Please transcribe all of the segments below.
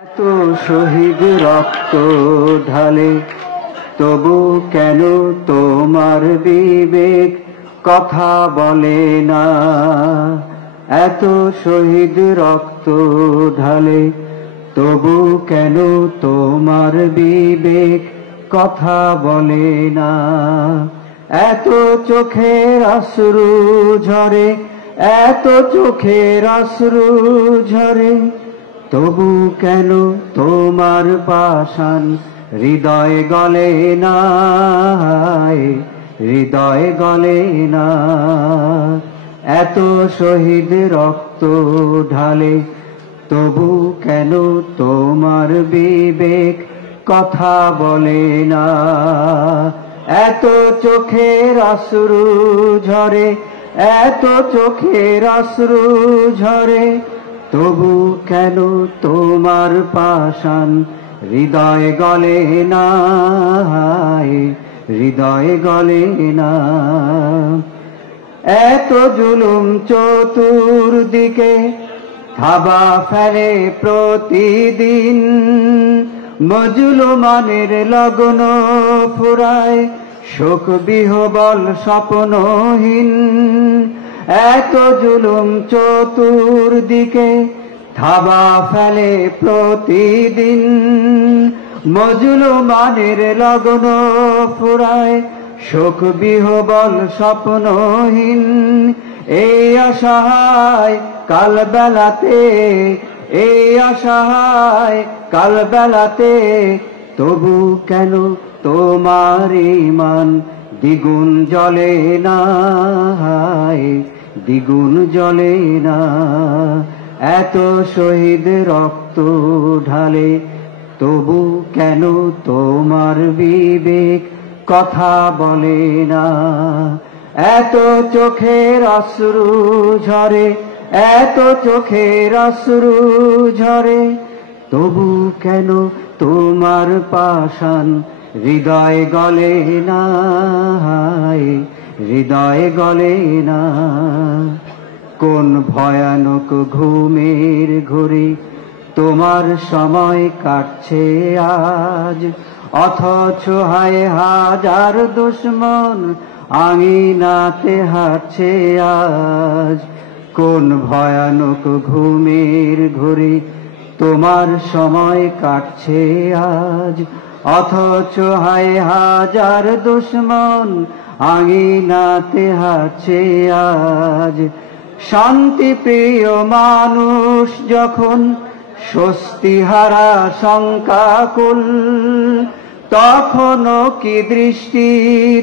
এত শহীদ রক্ত ঢালে, তবু কেন তোমার বিবেক কথা বলে না? এত শহীদ রক্ত ঢালে, তবু কেন তোমার বিবেক কথা বলে না? এত চোখের অশ্রু ঝরে, এত চোখের অশ্রু ঝরে, তবু কেন তোমার পাষাণ হৃদয় গলে না? হৃদয় গলে না। এত শহীদ রক্ত ঢালে, তবু কেন তোমার বিবেক কথা বলে না? এত চোখের অশ্রু ঝরে, এত চোখের অশ্রু ঝরে, তবু কেন তোমার পাষাণ হৃদয় গলে না? হৃদয় গলে না। এত জুলুম চতুর্দিকে থাবা ফেলে প্রতিদিন, মজলুমানের লগ্ন ফুরায় শোক বিহবল স্বপ্নহীন। এত জুলুম চতুর্দিকে থাবা ফেলে প্রতিদিন, মজলুমানের লগ্ন ফুরায় শোক বিহবল স্বপ্নহীন। এই অসহায় কালবেলাতে, এই অসহায় কালবেলাতে, তবু কেন তোমার ঈমান দ্বিগুণ জ্বলে না? দ্বিগুণ জ্বলে না। এত শহীদ রক্ত ঢালে, তবু কেন তোমার বিবেক কথা বলে না? এত চোখের অশ্রু ঝরে, এত চোখের অশ্রু ঝরে, তবু কেন তোমার পাষাণ হৃদয় গলে না? হৃদয় গলে না। কোন ভয়ানক ঘুমের ঘুরে তোমার সময় কাটছে আজ, অথচ হায় হাজার দুশ্মন আঙিনাতে হাঁটছে আজ। কোন ভয়ানক ঘুমের ঘুরে তোমার সময় কাটছে আজ, অথচ হায় হাজার দুশ্মন আঙিনাতে হাঁটছে আজ। শান্তি প্রিয় মানুষ যখন স্বস্তিহারা শঙ্কাকুল, তখনও কি দৃষ্টি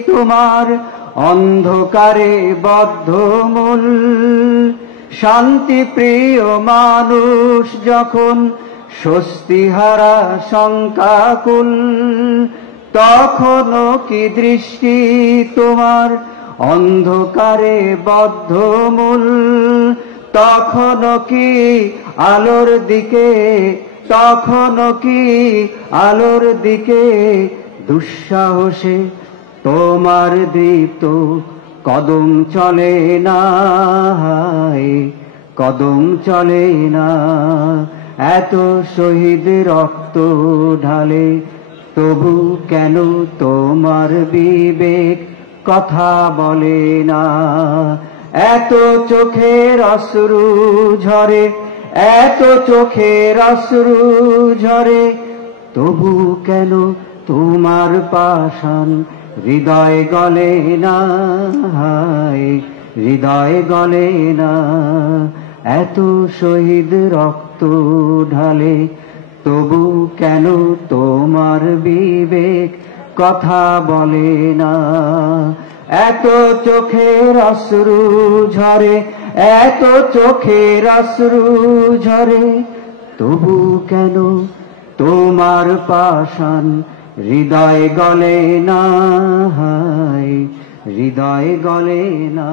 তোমার অন্ধকারে বদ্ধমূল? শান্তি প্রিয় মানুষ যখন স্বস্তিহারা শঙ্কাকুল, তখনও কি দৃষ্টি তোমার অন্ধকারে বদ্ধমূল? তখনও কি আলোর দিকে, তখনও কি আলোর দিকে দুঃসাহসে তোমার দৃপ্ত কদম চলে না? কদম চলে না। এত শহীদ রক্ত ঢালে, তবু কেন তোমার বিবেক কথা বলে না? এত চোখের অশ্রু ঝরে, এত চোখের অশ্রু ঝরে, তবু কেন তোমার পাষাণ হৃদয় গলে না? হৃদয় গলে না। এত শহীদ রক্ত ঢালে, তবু কেন তোমার বিবেক কথা বলে না? এত চোখের অশ্রু ঝরে, এত চোখের অশ্রু ঝরে, তবু কেন তোমার পাষাণ হৃদয় গলে না? হৃদয় গলে না।